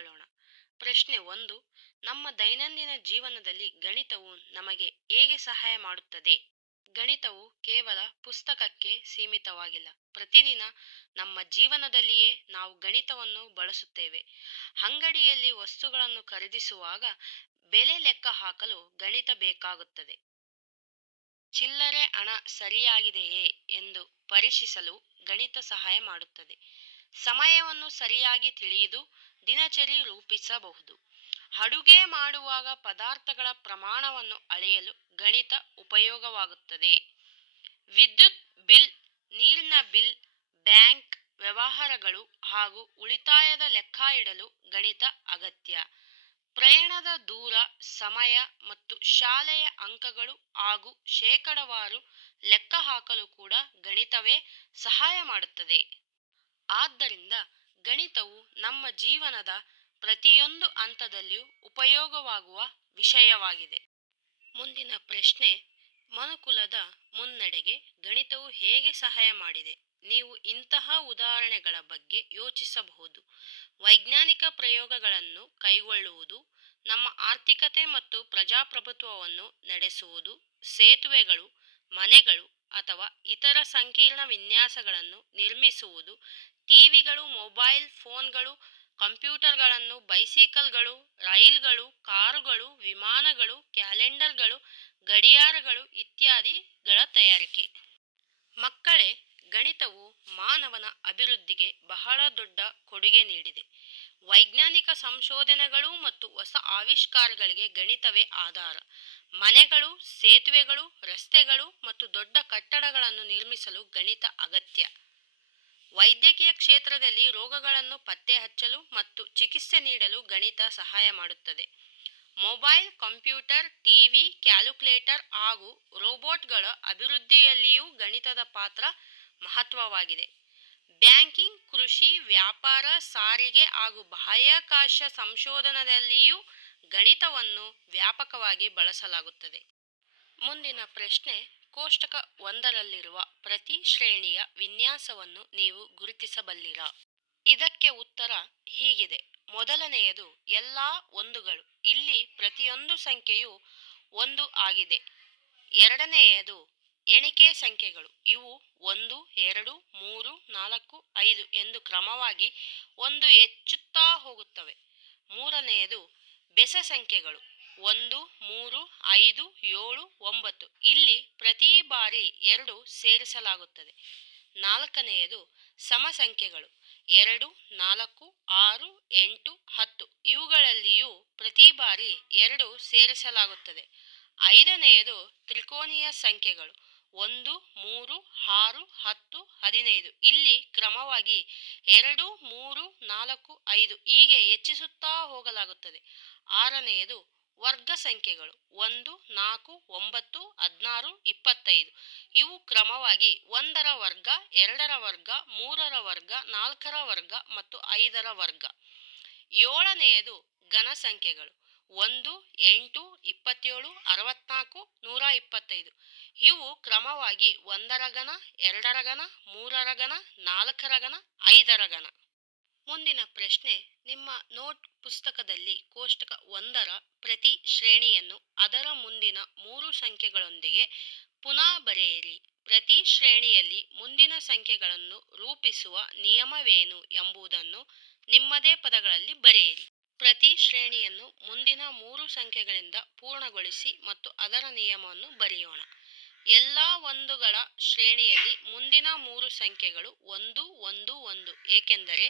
ತಿಳಿದುಕೊಳ್ಳೋಣ. ಪ್ರಶ್ನೆ 1. ನಮ್ಮ ದೈನಂದಿನ ಜೀವನದಲ್ಲಿ ಗಣಿತವು ನಮಗೆ ಹೇಗೆ ಸಹಾಯ ಮಾಡುತ್ತದೆ? ಗಣಿತವು ಕೇವಲ ಪುಸ್ತಕಕ್ಕೆ ಸೀಮಿತವಾಗಿಲ್ಲ. ಪ್ರತಿದಿನ ನಮ್ಮ ಜೀವನದಲ್ಲಿಯೇ ನಾವು ಗಣಿತವನ್ನು ಬಳಸುತ್ತೇವೆ. ಅಂಗಡಿಯಲ್ಲಿ ವಸ್ತುಗಳನ್ನು ಖರೀದಿಸುವಾಗ ಬೆಲೆ ಲೆಕ್ಕ ಹಾಕಲು ಗಣಿತ ಬೇಕಾಗುತ್ತದೆ. ಚಿಲ್ಲರೆ ಹಣ ಸರಿಯಾಗಿದೆಯೇ ಎಂದು ಪರೀಕ್ಷಿಸಲು ಗಣಿತ ಸಹಾಯ ಮಾಡುತ್ತದೆ. ಸಮಯವನ್ನು ಸರಿಯಾಗಿ ತಿಳಿದು ದಿನಚರಿ ರೂಪಿಸಬಹುದು. ಅಡುಗೆ ಮಾಡುವಾಗ ಪದಾರ್ಥಗಳ ಪ್ರಮಾಣವನ್ನು ಅಳೆಯಲು ಗಣಿತ ಉಪಯೋಗವಾಗುತ್ತದೆ. ವಿದ್ಯುತ್ ಬಿಲ್, ನೀರಿನ ಬಿಲ್, ಬ್ಯಾಂಕ್ ವ್ಯವಹಾರಗಳು ಹಾಗೂ ಉಳಿತಾಯದ ಲೆಕ್ಕ ಇಡಲು ಗಣಿತ ಅಗತ್ಯ. ಪ್ರಯಾಣದ ದೂರ, ಸಮಯ ಮತ್ತು ಶಾಲೆಯ ಅಂಕಗಳು ಹಾಗೂ ಶೇಕಡಾವಾರು ಲೆಕ್ಕ ಹಾಕಲು ಕೂಡ ಗಣಿತವೇ ಸಹಾಯ ಮಾಡುತ್ತದೆ. ಆದ್ದರಿಂದ ಗಣಿತವು ನಮ್ಮ ಜೀವನದ ಪ್ರತಿಯೊಂದು ಹಂತದಲ್ಲಿಯೂ ಉಪಯೋಗವಾಗುವ ವಿಷಯವಾಗಿದೆ. ಮುಂದಿನ ಪ್ರಶ್ನೆ, ಮನುಕುಲದ ಮುನ್ನಡೆಗೆ ಗಣಿತವು ಹೇಗೆ ಸಹಾಯ ಮಾಡಿದೆ? ನೀವು ಇಂತಹ ಉದಾಹರಣೆಗಳ ಬಗ್ಗೆ ಯೋಚಿಸಬಹುದು. ವೈಜ್ಞಾನಿಕ ಪ್ರಯೋಗಗಳನ್ನು ಕೈಗೊಳ್ಳುವುದು, ನಮ್ಮ ಆರ್ಥಿಕತೆ ಮತ್ತು ಪ್ರಜಾಪ್ರಭುತ್ವವನ್ನು ನಡೆಸುವುದು, ಸೇತುವೆಗಳು, ಮನೆಗಳು ಅಥವಾ ಇತರ ಸಂಕೀರ್ಣ ವಿನ್ಯಾಸಗಳನ್ನು ನಿರ್ಮಿಸುವುದು, ಟಿವಿಗಳು, ಮೊಬೈಲ್ ಫೋನ್ಗಳು, ಕಂಪ್ಯೂಟರ್ಗಳನ್ನು, ಬೈಸಿಕಲ್ಗಳು, ರೈಲುಗಳು, ಕಾರುಗಳು, ವಿಮಾನಗಳು, ಕ್ಯಾಲೆಂಡರ್ಗಳು, ಗಡಿಯಾರಗಳು ಇತ್ಯಾದಿಗಳ ತಯಾರಿಕೆ. ಮಕ್ಕಳೇ, ಗಣಿತವು ಮಾನವನ ಅಭಿವೃದ್ಧಿಗೆ ಬಹಳ ದೊಡ್ಡ ಕೊಡುಗೆ ನೀಡಿದೆ. ವೈಜ್ಞಾನಿಕ ಸಂಶೋಧನೆಗಳು ಮತ್ತು ಹೊಸ ಆವಿಷ್ಕಾರಗಳಿಗೆ ಗಣಿತವೇ ಆಧಾರ. ಮನೆಗಳು, ಸೇತುವೆಗಳು, ರಸ್ತೆಗಳು ಮತ್ತು ದೊಡ್ಡ ಕಟ್ಟಡಗಳನ್ನು ನಿರ್ಮಿಸಲು ಗಣಿತ ಅಗತ್ಯ. ವೈದ್ಯಕೀಯ ಕ್ಷೇತ್ರದಲ್ಲಿ ರೋಗಗಳನ್ನು ಪತ್ತೆ ಹಚ್ಚಲು ಮತ್ತು ಚಿಕಿತ್ಸೆ ನೀಡಲು ಗಣಿತ ಸಹಾಯ ಮಾಡುತ್ತದೆ. ಮೊಬೈಲ್, ಕಂಪ್ಯೂಟರ್, ಟಿವಿ, ಕ್ಯಾಲ್ಕುಲೇಟರ್ ಹಾಗೂ ರೋಬೋಟ್ಗಳ ಅಭಿವೃದ್ಧಿಯಲ್ಲಿಯೂ ಗಣಿತದ ಪಾತ್ರ ಮಹತ್ವವಾಗಿದೆ. ಬ್ಯಾಂಕಿಂಗ್, ಕೃಷಿ, ವ್ಯಾಪಾರ, ಸಾರಿಗೆ ಹಾಗೂ ಬಾಹ್ಯಾಕಾಶ ಸಂಶೋಧನೆಯಲ್ಲಿಯೂ ಗಣಿತವನ್ನು ವ್ಯಾಪಕವಾಗಿ ಬಳಸಲಾಗುತ್ತದೆ. ಮುಂದಿನ ಪ್ರಶ್ನೆ, ಕೋಷ್ಟಕ 1ರಲ್ಲಿರುವ ಪ್ರತಿ ಶ್ರೇಣಿಯ ವಿನ್ಯಾಸವನ್ನು ನೀವು ಗುರುತಿಸಬಲ್ಲಿರಾ? ಇದಕ್ಕೆ ಉತ್ತರ ಹೀಗಿದೆ. ಮೊದಲನೆಯದು ಎಲ್ಲಾ ಒಂದುಗಳು. ಇಲ್ಲಿ ಪ್ರತಿಯೊಂದು ಸಂಖ್ಯೆಯು 1 ಆಗಿದೆ. ಎರಡನೆಯದು ಎಣಿಕೆ ಸಂಖ್ಯೆಗಳು. ಇವು 1, 2, 3, 4, 5 ಎಂದು ಕ್ರಮವಾಗಿ 1 ಹೆಚ್ಚುತ್ತಾ ಹೋಗುತ್ತವೆ. ಮೂರನೆಯದು ಬೆಸ ಸಂಖ್ಯೆಗಳು. 1, 3, 5, 7, 9. ಇಲ್ಲಿ ಪ್ರತಿ ಬಾರಿ 2 ಸೇರಿಸಲಾಗುತ್ತದೆ. ನಾಲ್ಕನೆಯದು ಸಮ ಸಂಖ್ಯೆಗಳು. 2, 4, 6, 8, 10. ಇವುಗಳಲ್ಲಿಯೂ ಪ್ರತಿ ಬಾರಿ 2 ಸೇರಿಸಲಾಗುತ್ತದೆ. ಐದನೆಯದು ತ್ರಿಕೋನೀಯ ಸಂಖ್ಯೆಗಳು. 1, 3, 6, 10, 15. ಇಲ್ಲಿ ಕ್ರಮವಾಗಿ 2, 3, 4, 5 ಹೀಗೆ ಹೆಚ್ಚಿಸುತ್ತಾ ಹೋಗಲಾಗುತ್ತದೆ. ಆರನೆಯದು ವರ್ಗ ಸಂಖ್ಯೆಗಳು. 1, 4, 9, 16, 25. ಇವು ಕ್ರಮವಾಗಿ 1ರ ವರ್ಗ, 2ರ ವರ್ಗ, 3ರ ವರ್ಗ, 4ರ ವರ್ಗ ಮತ್ತು 5ರ ವರ್ಗ. ಏಳನೆಯದು ಘನ ಸಂಖ್ಯೆಗಳು. 1, 8, 27, 64, 125. ಇವು ಕ್ರಮವಾಗಿ 1ರ ಘನ, 2ರ ಘನ, 3ರ ಘನ, 4ರ ಘನ, 5ರ ಘನ. ಮುಂದಿನ ಪ್ರಶ್ನೆ, ನಿಮ್ಮ ನೋಟ್ ಪುಸ್ತಕದಲ್ಲಿ ಕೋಷ್ಟಕ 1ರ ಪ್ರತಿ ಶ್ರೇಣಿಯನ್ನು ಅದರ ಮುಂದಿನ 3 ಸಂಖ್ಯೆಗಳೊಂದಿಗೆ ಪುನಃ ಬರೆಯಿರಿ. ಪ್ರತಿ ಶ್ರೇಣಿಯಲ್ಲಿ ಮುಂದಿನ ಸಂಖ್ಯೆಗಳನ್ನು ರೂಪಿಸುವ ನಿಯಮವೇನು ಎಂಬುದನ್ನು ನಿಮ್ಮದೇ ಪದಗಳಲ್ಲಿ ಬರೆಯಿರಿ. ಪ್ರತಿ ಶ್ರೇಣಿಯನ್ನು ಮುಂದಿನ 3 ಸಂಖ್ಯೆಗಳಿಂದ ಪೂರ್ಣಗೊಳಿಸಿ ಮತ್ತು ಅದರ ನಿಯಮವನ್ನು ಬರೆಯೋಣ. ಎಲ್ಲಾ ಒಂದುಗಳ ಶ್ರೇಣಿಯಲ್ಲಿ ಮುಂದಿನ 3 ಸಂಖ್ಯೆಗಳು 1, 1, 1, ಏಕೆಂದರೆ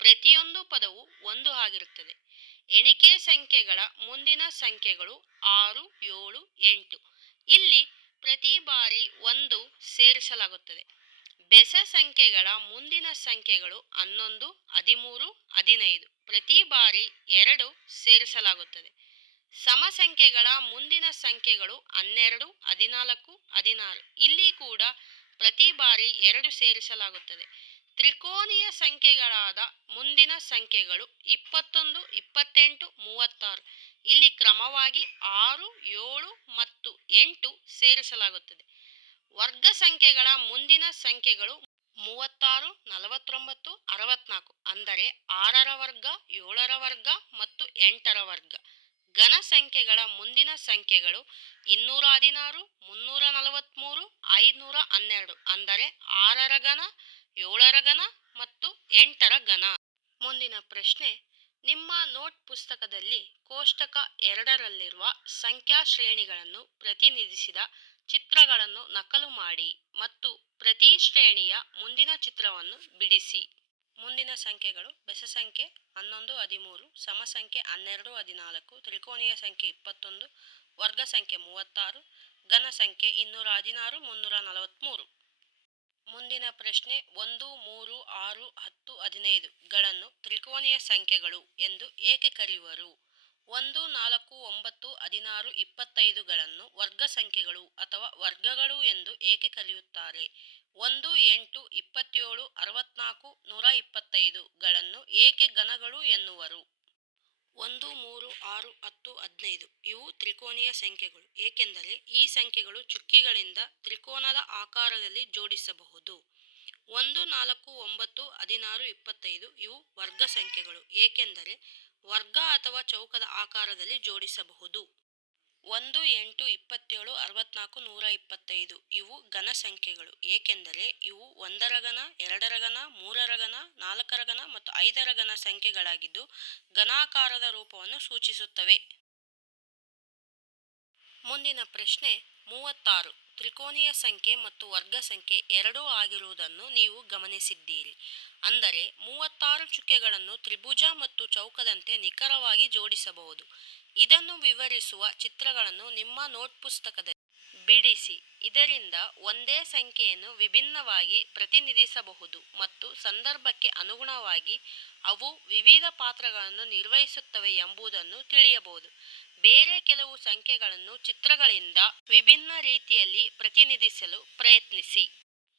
ಪ್ರತಿಯೊಂದು ಪದವು 1 ಆಗಿರುತ್ತದೆ. ಎಣಿಕೆ ಸಂಖ್ಯೆಗಳ ಮುಂದಿನ ಸಂಖ್ಯೆಗಳು 6, 7, 8. ಇಲ್ಲಿ ಪ್ರತಿ ಬಾರಿ 1 ಸೇರಿಸಲಾಗುತ್ತದೆ. ಬೆಸ ಸಂಖ್ಯೆಗಳ ಮುಂದಿನ ಸಂಖ್ಯೆಗಳು 11, 13, 15. ಪ್ರತಿ ಬಾರಿ 2 ಸೇರಿಸಲಾಗುತ್ತದೆ. ಸಮ ಸಂಖ್ಯೆಗಳ ಮುಂದಿನ ಸಂಖ್ಯೆಗಳು 12, 14, 16. ಇಲ್ಲಿ ಕೂಡ ಪ್ರತಿ ಬಾರಿ 2 ಸೇರಿಸಲಾಗುತ್ತದೆ. ತ್ರಿಕೋನೀಯ ಸಂಖ್ಯೆಗಳಾದ ಮುಂದಿನ ಸಂಖ್ಯೆಗಳು 21, 28, 36. ಇಲ್ಲಿ ಕ್ರಮವಾಗಿ 6, 7 ಮತ್ತು 8 ಸೇರಿಸಲಾಗುತ್ತದೆ. ವರ್ಗ ಸಂಖ್ಯೆಗಳ ಮುಂದಿನ ಸಂಖ್ಯೆಗಳು 36, 49, 64 ಅಂದರೆ 6ರ ವರ್ಗ, 7ರ ವರ್ಗ ಮತ್ತು 8ರ ವರ್ಗ. ಘನ ಸಂಖ್ಯೆಗಳ ಮುಂದಿನ ಸಂಖ್ಯೆಗಳು 216, 343, 512 ಅಂದರೆ 6ರ ಘನ, 7ರ ಘನ ಮತ್ತು 8ರ ಘನ. ಮುಂದಿನ ಪ್ರಶ್ನೆ, ನಿಮ್ಮ ನೋಟ್ ಪುಸ್ತಕದಲ್ಲಿ ಕೋಷ್ಟಕ 2ರಲ್ಲಿರುವ ಸಂಖ್ಯಾ ಶ್ರೇಣಿಗಳನ್ನು ಪ್ರತಿನಿಧಿಸಿದ ಚಿತ್ರಗಳನ್ನು ನಕಲು ಮಾಡಿ ಮತ್ತು ಪ್ರತಿ ಶ್ರೇಣಿಯ ಮುಂದಿನ ಚಿತ್ರವನ್ನು ಬಿಡಿಸಿ. ಮುಂದಿನ ಸಂಖ್ಯೆಗಳು ಬೆಸ ಸಂಖ್ಯೆ 11, 13, ಸಮ ಸಂಖ್ಯೆ 12, 14, ತ್ರಿಕೋನೀಯ ಸಂಖ್ಯೆ 21, ವರ್ಗ ಸಂಖ್ಯೆ 36, ಘನ ಸಂಖ್ಯೆ 216, 343. ಮುಂದಿನ ಪ್ರಶ್ನೆ, 1, 3, 6, 10, 15 ಗಳನ್ನು ತ್ರಿಕೋನೀಯ ಸಂಖ್ಯೆಗಳು ಎಂದು ಏಕೆ ಕರೆಯುವರು? 1, 4, 9, 16, 25 ಗಳನ್ನು ವರ್ಗ ಸಂಖ್ಯೆಗಳು ಅಥವಾ ವರ್ಗಗಳು ಎಂದು ಏಕೆ ಕರೆಯುತ್ತಾರೆ? 1, 8, 27, 64, 125 ಗಳನ್ನು ಏಕೆ ಘನಗಳು ಎನ್ನುವರು? 1, 3, 6, 10, 15 ಇವು ತ್ರಿಕೋನೀಯ ಸಂಖ್ಯೆಗಳು, ಏಕೆಂದರೆ ಈ ಸಂಖ್ಯೆಗಳು ಚುಕ್ಕಿಗಳಿಂದ ತ್ರಿಕೋನದ ಆಕಾರದಲ್ಲಿ ಜೋಡಿಸಬಹುದು. 1, 4, 9, 16, 25 ಇವು ವರ್ಗ ಸಂಖ್ಯೆಗಳು, ಏಕೆಂದರೆ ವರ್ಗ ಅಥವಾ ಚೌಕದ ಆಕಾರದಲ್ಲಿ ಜೋಡಿಸಬಹುದು. 1, 8, 27, 64, 125 ಇವು ಘನ ಸಂಖ್ಯೆಗಳು, ಏಕೆಂದರೆ ಇವು 1ರ ಘನ, 2ರ ಘನ, 3ರ ಘನ, 4ರ ಘನ ಮತ್ತು 5ರ ಘನ ಸಂಖ್ಯೆಗಳಾಗಿದ್ದು ಘನಾಕಾರದ ರೂಪವನ್ನು ಸೂಚಿಸುತ್ತವೆ. ಮುಂದಿನ ಪ್ರಶ್ನೆ, 36 ತ್ರಿಕೋನೀಯ ಸಂಖ್ಯೆ ಮತ್ತು ವರ್ಗ ಸಂಖ್ಯೆ ಎರಡೂ ಆಗಿರುವುದನ್ನು ನೀವು ಗಮನಿಸಿದ್ದೀರಿ. ಅಂದರೆ 36 ಚುಕ್ಕೆಗಳನ್ನು ತ್ರಿಭುಜ ಮತ್ತು ಚೌಕದಂತೆ ನಿಖರವಾಗಿ ಜೋಡಿಸಬಹುದು. ಇದನ್ನು ವಿವರಿಸುವ ಚಿತ್ರಗಳನ್ನು ನಿಮ್ಮ ನೋಟ್ ಪುಸ್ತಕದಲ್ಲಿ ಬಿಡಿಸಿ. ಇದರಿಂದ ಒಂದೇ ಸಂಖ್ಯೆಯನ್ನು ವಿಭಿನ್ನವಾಗಿ ಪ್ರತಿನಿಧಿಸಬಹುದು ಮತ್ತು ಸಂದರ್ಭಕ್ಕೆ ಅನುಗುಣವಾಗಿ ಅವು ವಿವಿಧ ಪಾತ್ರಗಳನ್ನು ನಿರ್ವಹಿಸುತ್ತವೆ ಎಂಬುದನ್ನು ತಿಳಿಯಬಹುದು. ಬೇರೆ ಕೆಲವು ಸಂಖ್ಯೆಗಳನ್ನು ಚಿತ್ರಗಳಿಂದ ವಿಭಿನ್ನ ರೀತಿಯಲ್ಲಿ ಪ್ರತಿನಿಧಿಸಲು ಪ್ರಯತ್ನಿಸಿ.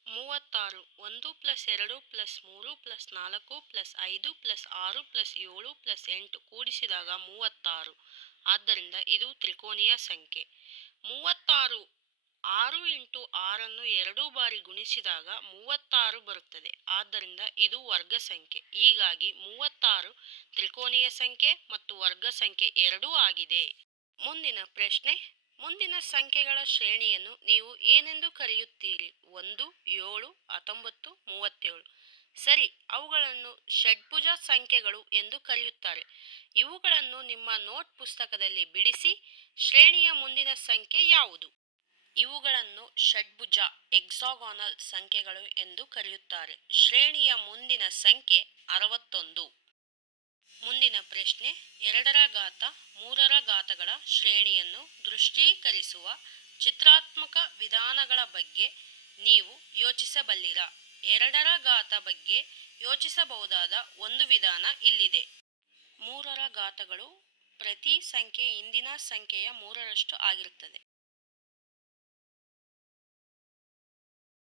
36 1 + 2 + 3 + 4 + 5 + 6 + 7 + 8 ಕೂಡಿಸಿದಾಗ 36. ಆದ್ದರಿಂದ ಇದು ತ್ರಿಕೋನೀಯ ಸಂಖ್ಯೆ. 36 6 × 6 2 ಬಾರಿ ಗುಣಿಸಿದಾಗ 36 ಬರುತ್ತದೆ. ಆದ್ದರಿಂದ ಇದು ವರ್ಗ ಸಂಖ್ಯೆ. ಹೀಗಾಗಿ 36 ತ್ರಿಕೋನೀಯ ಸಂಖ್ಯೆ ಮತ್ತು ವರ್ಗ ಸಂಖ್ಯೆ ಎರಡೂ ಆಗಿದೆ. ಮುಂದಿನ ಪ್ರಶ್ನೆ, ಮುಂದಿನ ಸಂಖ್ಯೆಗಳ ಶ್ರೇಣಿಯನ್ನು ನೀವು ಏನೆಂದು ಕರೆಯುತ್ತೀರಿ? 1, 7, 19, 37. ಸರಿ, ಅವುಗಳನ್ನು ಷಡ್ಭುಜ ಸಂಖ್ಯೆಗಳು ಎಂದು ಕರೆಯುತ್ತಾರೆ. ಇವುಗಳನ್ನು ನಿಮ್ಮ ನೋಟ್ ಪುಸ್ತಕದಲ್ಲಿ ಬಿಡಿಸಿ. ಶ್ರೇಣಿಯ ಮುಂದಿನ ಸಂಖ್ಯೆ ಯಾವುದು? ಇವುಗಳನ್ನು ಷಡ್ಭುಜ ಹೆಕ್ಸಾಗೋನಲ್ ಸಂಖ್ಯೆಗಳು ಎಂದು ಕರೆಯುತ್ತಾರೆ. ಶ್ರೇಣಿಯ ಮುಂದಿನ ಸಂಖ್ಯೆ 61. ಮುಂದಿನ ಪ್ರಶ್ನೆ, 2ರ ಘಾತ, 3ರ ಘಾತಗಳ ಶ್ರೇಣಿಯನ್ನು ದೃಶ್ಯೀಕರಿಸುವ ಚಿತ್ರಾತ್ಮಕ ವಿಧಾನಗಳ ಬಗ್ಗೆ ನೀವು ಯೋಚಿಸಬಲ್ಲಿರಾ? 2ರ ಘಾತ ಬಗ್ಗೆ ಯೋಚಿಸಬಹುದಾದ ಒಂದು ವಿಧಾನ ಇಲ್ಲಿದೆ. 3ರ ಘಾತಗಳು ಪ್ರತಿ ಸಂಖ್ಯೆ ಹಿಂದಿನ ಸಂಖ್ಯೆಯ 3ರಷ್ಟು ಆಗಿರುತ್ತದೆ.